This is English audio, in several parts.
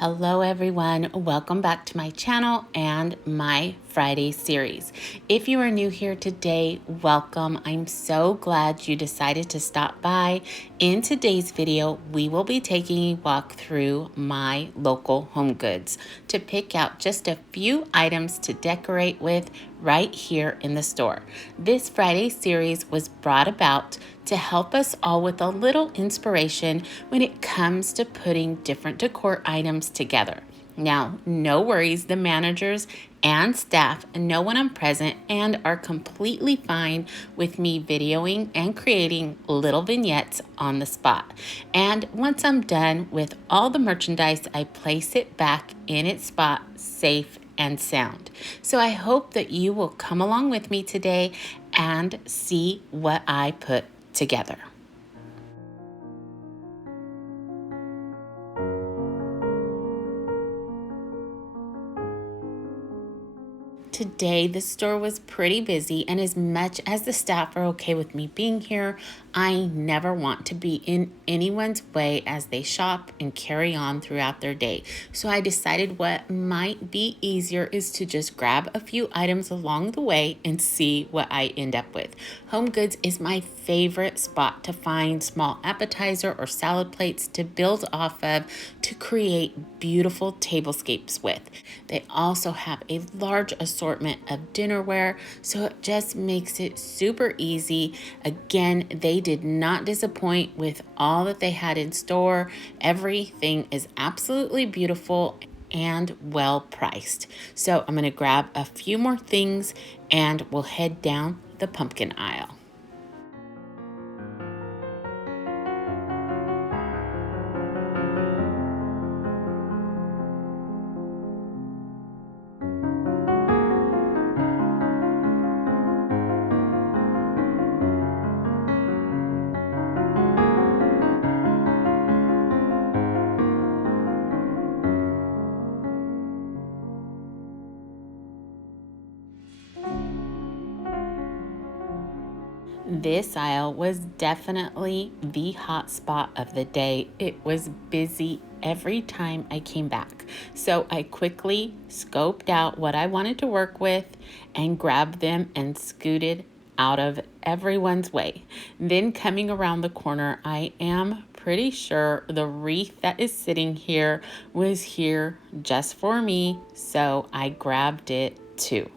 Hello everyone, welcome back to my channel and my Friday series. If you are new here today, welcome. I'm so glad you decided to stop by. In today's video, we will be taking a walk through my local home goods to pick out just a few items to decorate with right here in the store. This Friday series was brought about to help us all with a little inspiration when it comes to putting different decor items together. Now, no worries, the managers and staff know when I'm present and are completely fine with me videoing and creating little vignettes on the spot. And once I'm done with all the merchandise, I place it back in its spot, safe and sound. So I hope that you will come along with me today and see what I put together. Today, the store was pretty busy, and as much as the staff are okay with me being here, I never want to be in anyone's way as they shop and carry on throughout their day. So I decided what might be easier is to just grab a few items along the way and see what I end up with. Home Goods is my favorite spot to find small appetizer or salad plates to build off of to create beautiful tablescapes with. They also have a large assortment of dinnerware, so it just makes it super easy. Again, they did not disappoint with all that they had in store. Everything is absolutely beautiful and well priced. So I'm going to grab a few more things and we'll head down the pumpkin aisle. This aisle was definitely the hot spot of the day. It was busy every time I came back. So I quickly scoped out what I wanted to work with and grabbed them and scooted out of everyone's way. Then coming around the corner, I am pretty sure the wreath that is sitting here was here just for me, so I grabbed it too.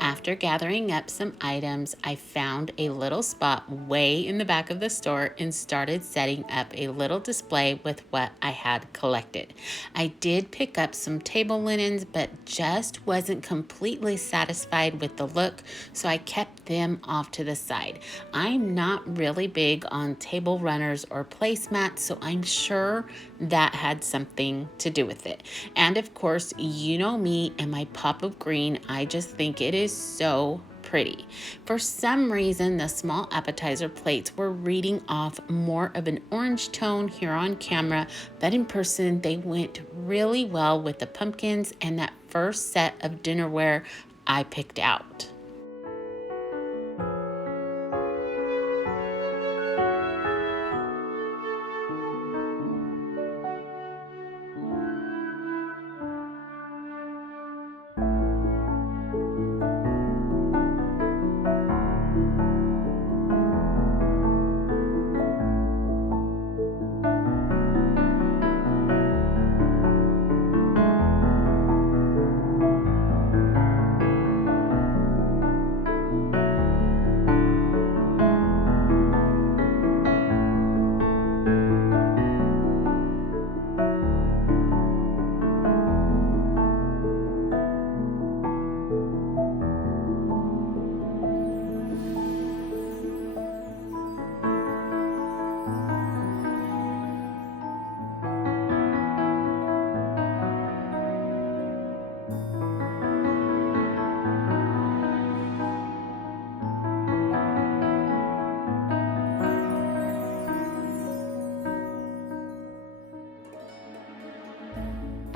After gathering up some items, I found a little spot way in the back of the store and started setting up a little display with what I had collected. I did pick up some table linens, but just wasn't completely satisfied with the look, so I kept them off to the side. I'm not really big on table runners or placemats, so I'm sure that had something to do with it. And of course, you know me and my pop of green, I just think it is so pretty. For some reason, the small appetizer plates were reading off more of an orange tone here on camera, but in person they went really well with the pumpkins and that first set of dinnerware I picked out.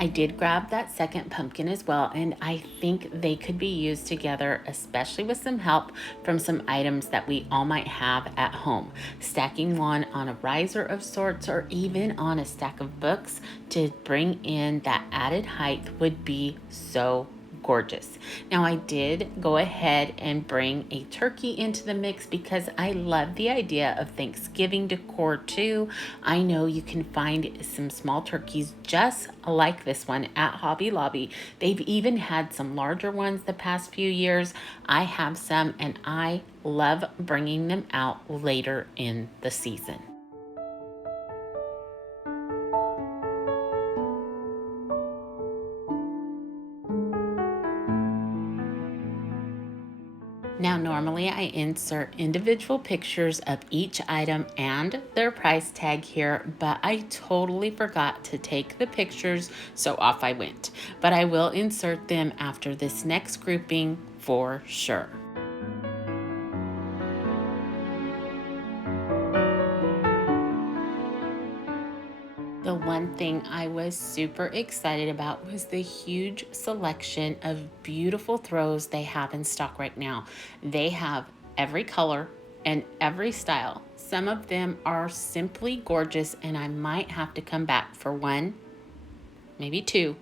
I did grab that second pumpkin as well, and I think they could be used together, especially with some help from some items that we all might have at home. Stacking one on a riser of sorts or even on a stack of books to bring in that added height would be so gorgeous. Now I did go ahead and bring a turkey into the mix because I love the idea of Thanksgiving decor too. I know you can find some small turkeys just like this one at Hobby Lobby. They've even had some larger ones the past few years. I have some and I love bringing them out later in the season. Now, normally I insert individual pictures of each item and their price tag here, but I totally forgot to take the pictures, so off I went. But I will insert them after this next grouping for sure. The one thing I was super excited about was the huge selection of beautiful throws they have in stock right now. They have every color and every style. Some of them are simply gorgeous, and I might have to come back for one, maybe two,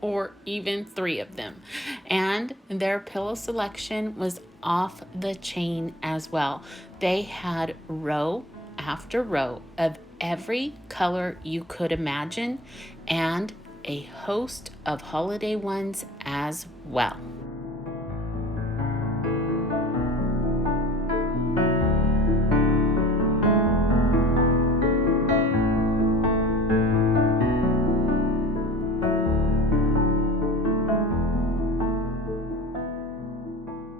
or even three of them. And their pillow selection was off the chain as well. They had row after row of every color you could imagine and a host of holiday ones as well.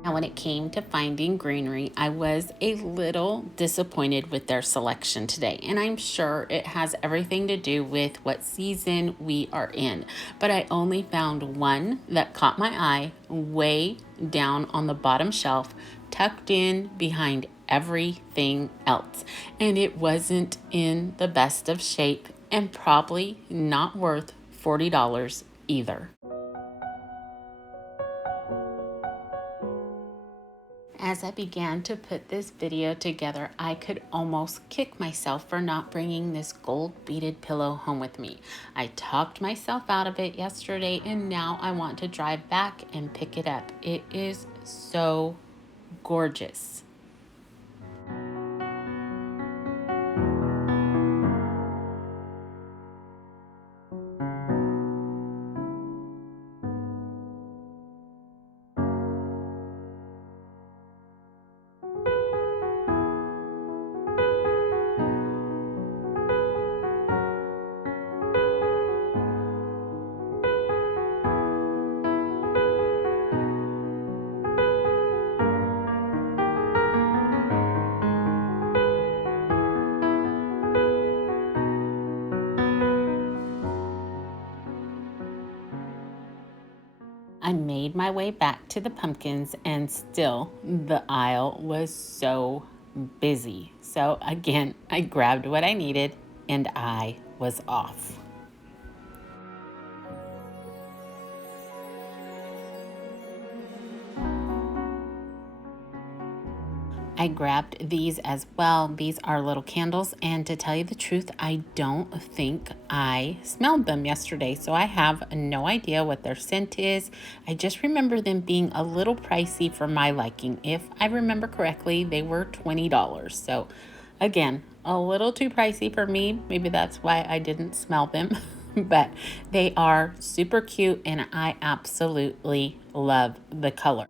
Now, when it came to finding greenery, I was a little disappointed with their selection today, and I'm sure it has everything to do with what season we are in. But I only found one that caught my eye way down on the bottom shelf, tucked in behind everything else, and it wasn't in the best of shape and probably not worth $40 either. As I began to put this video together, I could almost kick myself for not bringing this gold beaded pillow home with me. I talked myself out of it yesterday, and now I want to drive back and pick it up. It is so gorgeous. I made my way back to the pumpkins, and still the aisle was so busy. So again, I grabbed what I needed and I was off. I grabbed these as well. These are little candles, and to tell you the truth, I don't think I smelled them yesterday, so I have no idea what their scent is. I just remember them being a little pricey for my liking. If I remember correctly, they were $20. So again, a little too pricey for me. Maybe that's why I didn't smell them. But they are super cute, and I absolutely love the color.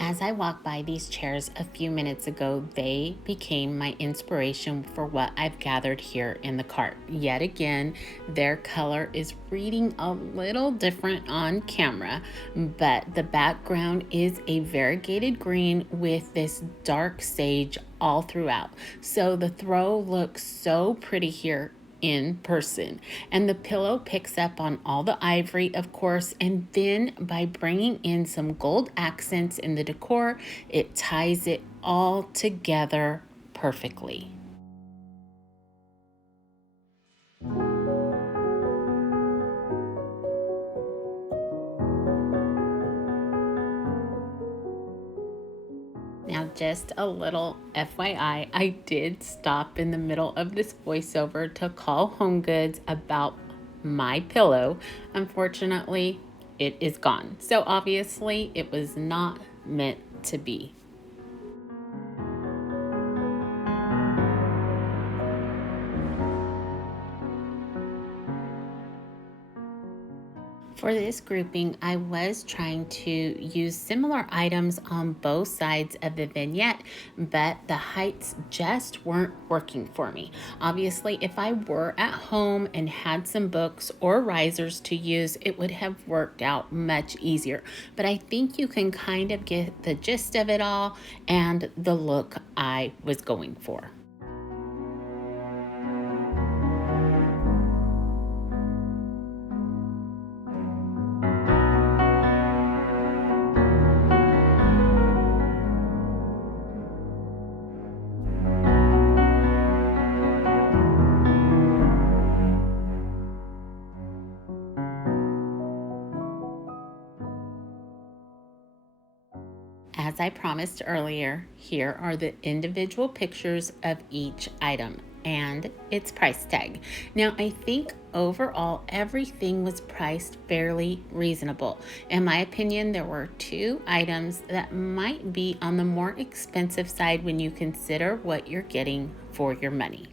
As I walked by these chairs a few minutes ago, they became my inspiration for what I've gathered here in the cart. Yet again, their color is reading a little different on camera, but the background is a variegated green with this dark sage all throughout. So the throw looks so pretty here, in person. And the pillow picks up on all the ivory, of course, and then by bringing in some gold accents in the decor, it ties it all together perfectly. Now, just a little FYI, I did stop in the middle of this voiceover to call Home Goods about my pillow. Unfortunately, it is gone. So obviously, it was not meant to be. For this grouping, I was trying to use similar items on both sides of the vignette, but the heights just weren't working for me. Obviously, if I were at home and had some books or risers to use, it would have worked out much easier. But I think you can kind of get the gist of it all and the look I was going for. As I promised earlier, here are the individual pictures of each item and its price tag. Now, I think overall everything was priced fairly reasonable. In my opinion, there were two items that might be on the more expensive side when you consider what you're getting for your money.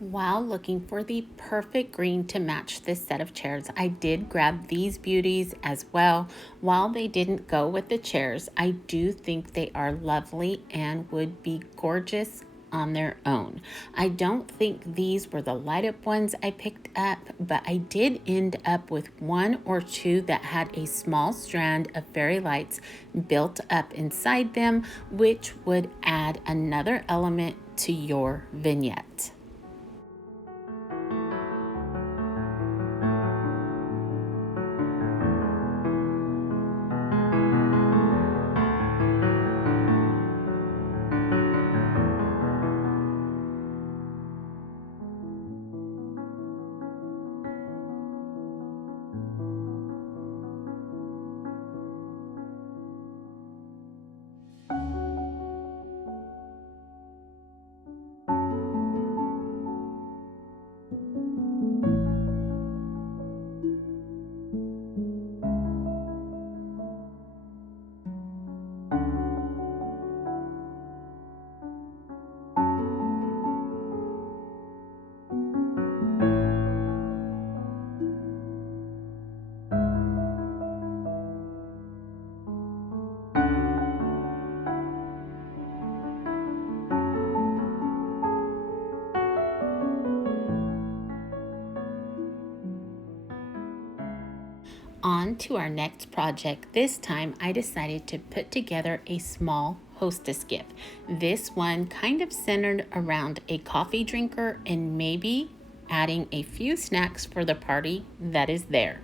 While looking for the perfect green to match this set of chairs, I did grab these beauties as well. While they didn't go with the chairs, I do think they are lovely and would be gorgeous on their own. I don't think these were the light up ones I picked up, but I did end up with one or two that had a small strand of fairy lights built up inside them, which would add another element to your vignette. On to our next project. This time I decided to put together a small hostess gift. This one kind of centered around a coffee drinker and maybe adding a few snacks for the party that is there.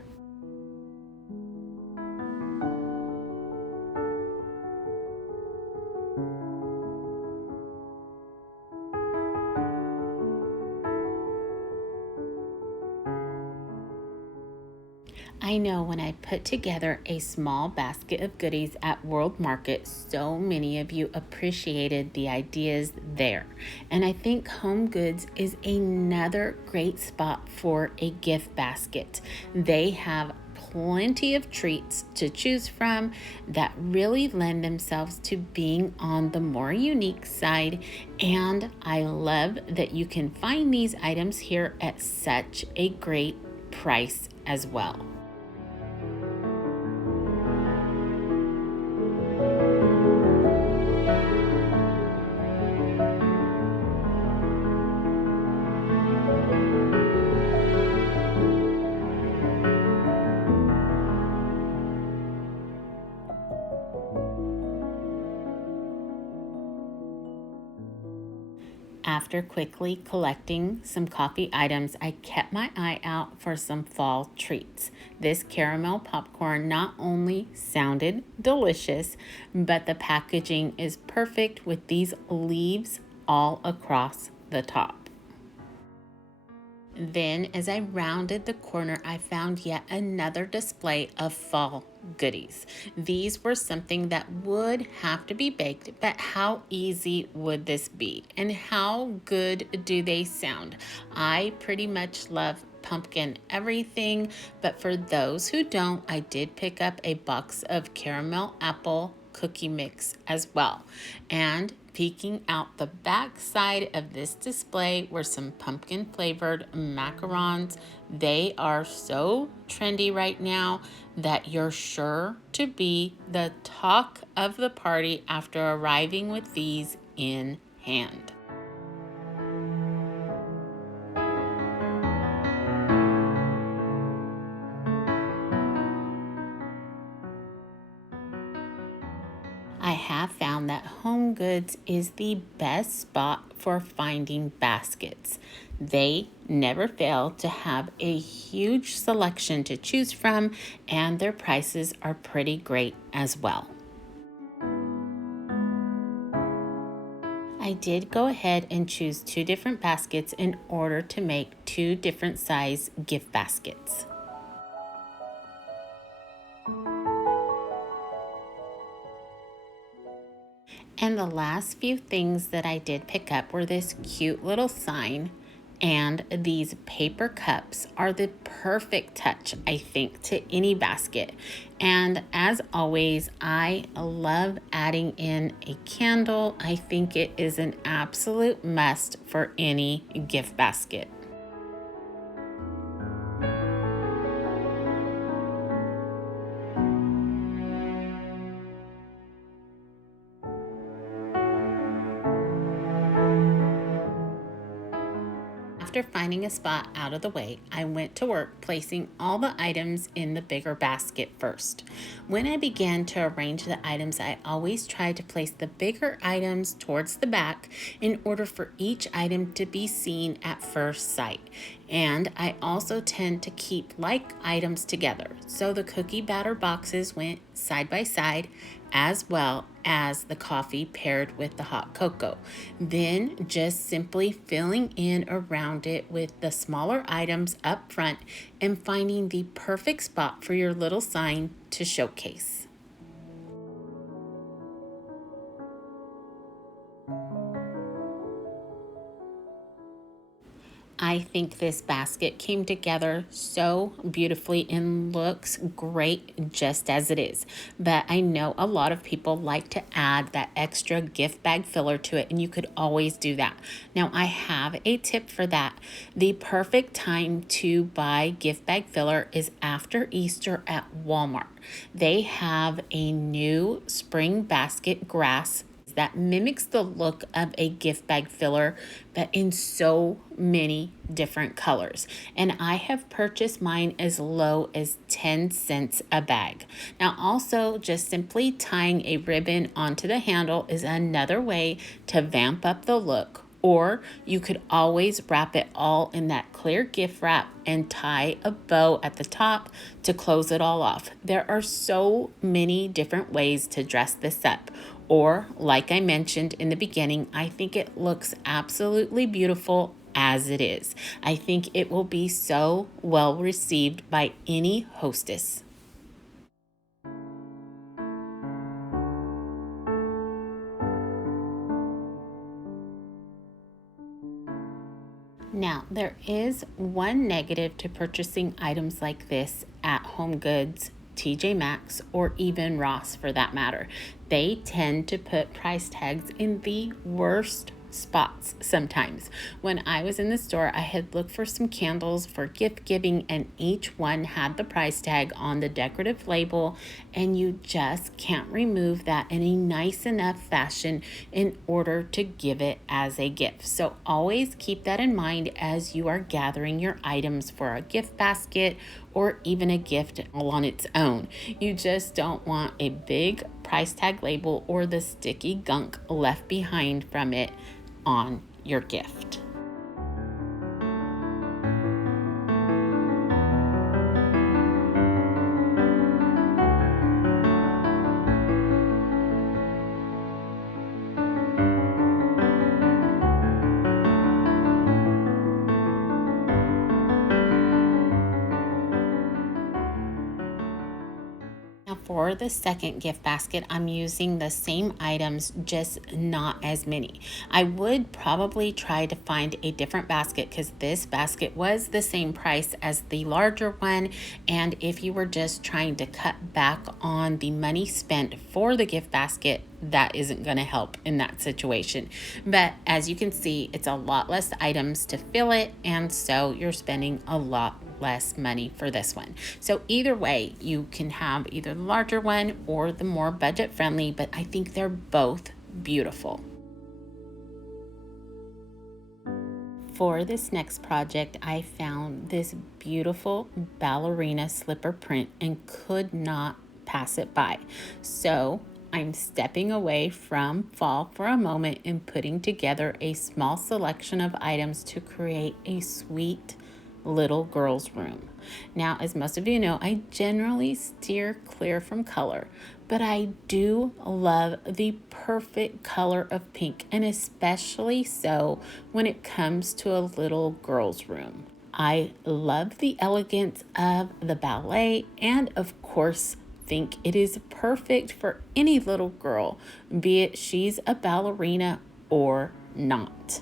I know when I put together a small basket of goodies at World Market, so many of you appreciated the ideas there. And I think Home Goods is another great spot for a gift basket. They have plenty of treats to choose from that really lend themselves to being on the more unique side. And I love that you can find these items here at such a great price as well. After quickly collecting some coffee items, I kept my eye out for some fall treats. This caramel popcorn not only sounded delicious, but the packaging is perfect with these leaves all across the top. Then, as I rounded the corner, I found yet another display of fall goodies. These were something that would have to be baked, but how easy would this be? And how good do they sound? I pretty much love pumpkin everything, but for those who don't, I did pick up a box of caramel apple cookie mix as well. And peeking out the back side of this display were some pumpkin flavored macarons. They are so trendy right now that you're sure to be the talk of the party after arriving with these in hand. I have found that Home Goods is the best spot for finding baskets. They never fail to have a huge selection to choose from, and their prices are pretty great as well. I did go ahead and choose two different baskets in order to make two different size gift baskets. And the last few things that I did pick up were this cute little sign, and these paper cups are the perfect touch, I think, to any basket. And as always, I love adding in a candle. I think it is an absolute must for any gift basket. After finding a spot out of the way, I went to work placing all the items in the bigger basket first. When I began to arrange the items, I always tried to place the bigger items towards the back in order for each item to be seen at first sight. And I also tend to keep like items together. So the cookie batter boxes went side by side, as well as the coffee paired with the hot cocoa. Then just simply filling in around it with the smaller items up front and finding the perfect spot for your little sign to showcase. I think this basket came together so beautifully and looks great just as it is. But I know a lot of people like to add that extra gift bag filler to it, and you could always do that. Now, I have a tip for that. The perfect time to buy gift bag filler is after Easter at Walmart. They have a new spring basket grass that mimics the look of a gift bag filler, but in so many different colors. And I have purchased mine as low as 10 cents a bag. Now, also, just simply tying a ribbon onto the handle is another way to vamp up the look. Or you could always wrap it all in that clear gift wrap and tie a bow at the top to close it all off. There are so many different ways to dress this up. Or, like I mentioned in the beginning, I think it looks absolutely beautiful as it is. I think it will be so well received by any hostess. Now, there is one negative to purchasing items like this at Home Goods, TJ Maxx, or even Ross for that matter. They tend to put price tags in the worst spots sometimes. When I was in the store, I had looked for some candles for gift giving, and each one had the price tag on the decorative label, and you just can't remove that in a nice enough fashion in order to give it as a gift. So always keep that in mind as you are gathering your items for a gift basket or even a gift all on its own. You just don't want a big price tag label or the sticky gunk left behind from it on your gift. Now for the second gift basket, I'm using the same items, just not as many. I would probably try to find a different basket because this basket was the same price as the larger one. And if you were just trying to cut back on the money spent for the gift basket, that isn't going to help in that situation. But as you can see, it's a lot less items to fill it, and so you're spending a lot less money for this one. So either way, you can have either the larger one or the more budget friendly, but I think they're both beautiful. For this next project, I found this beautiful ballerina slipper print and could not pass it by. So I'm stepping away from fall for a moment and putting together a small selection of items to create a sweet little girl's room. Now, as most of you know, I generally steer clear from color, but I do love the perfect color of pink, and especially so when it comes to a little girl's room. I love the elegance of the ballet, and of course, think it is perfect for any little girl, be it she's a ballerina or not.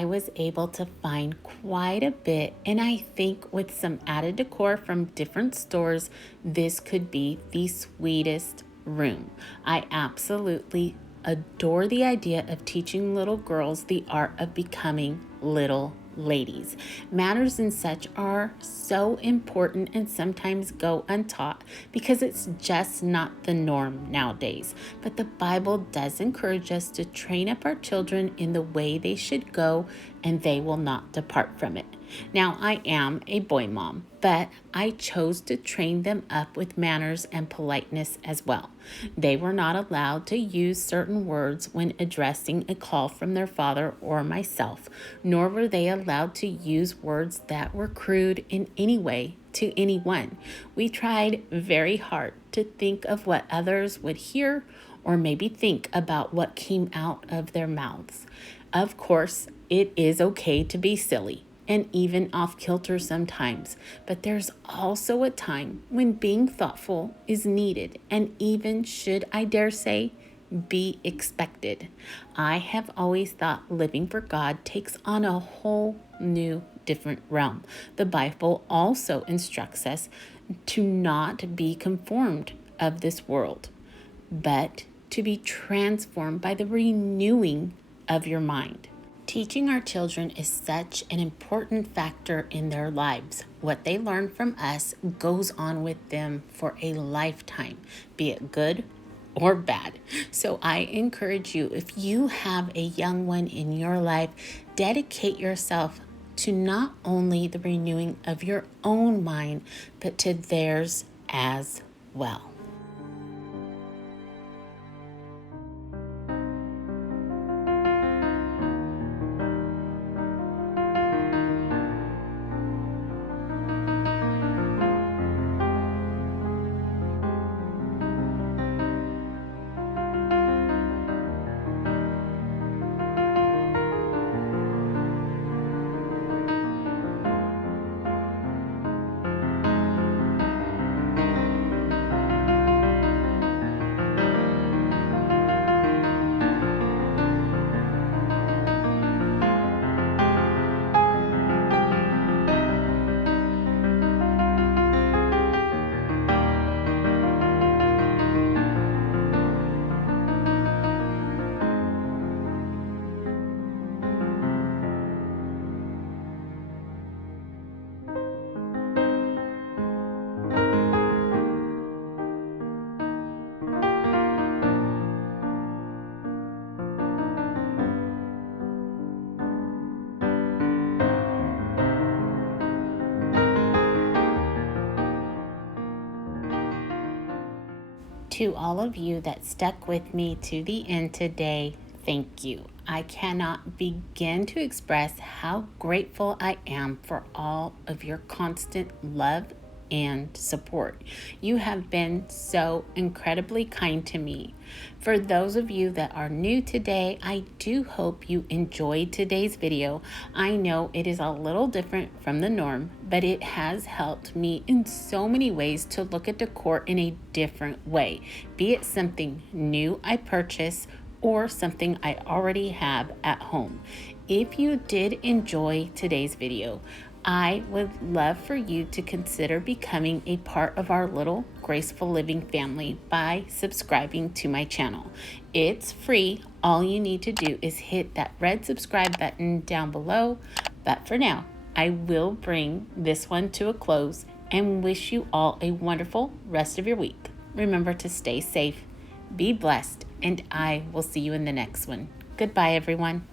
I was able to find quite a bit, and I think with some added decor from different stores, this could be the sweetest room. I absolutely adore the idea of teaching little girls the art of becoming little ladies. Manners and such are so important and sometimes go untaught because it's just not the norm nowadays. But the Bible does encourage us to train up our children in the way they should go, and they will not depart from it. Now, I am a boy mom, but I chose to train them up with manners and politeness as well. They were not allowed to use certain words when addressing a call from their father or myself, nor were they allowed to use words that were crude in any way to anyone. We tried very hard to think of what others would hear or maybe think about what came out of their mouths. Of course, it is okay to be silly and even off kilter sometimes, but there's also a time when being thoughtful is needed and even, should I dare say, be expected. I have always thought living for God takes on a whole new different realm. The Bible also instructs us to not be conformed of this world, but to be transformed by the renewing of your mind. Teaching our children is such an important factor in their lives. What they learn from us goes on with them for a lifetime, be it good or bad. So I encourage you, if you have a young one in your life, dedicate yourself to not only the renewing of your own mind, but to theirs as well. To all of you that stuck with me to the end today, thank you. I cannot begin to express how grateful I am for all of your constant love and support. You have been so incredibly kind to me. For those of you that are new today, I do hope you enjoyed today's video. I know it is a little different from the norm, but it has helped me in so many ways to look at decor in a different way, be it something new I purchase or something I already have at home. If you did enjoy today's video, I would love for you to consider becoming a part of our little Graceful Living family by subscribing to my channel. It's free. All you need to do is hit that red subscribe button down below. But for now, I will bring this one to a close and wish you all a wonderful rest of your week. Remember to stay safe, be blessed, and I will see you in the next one. Goodbye, everyone.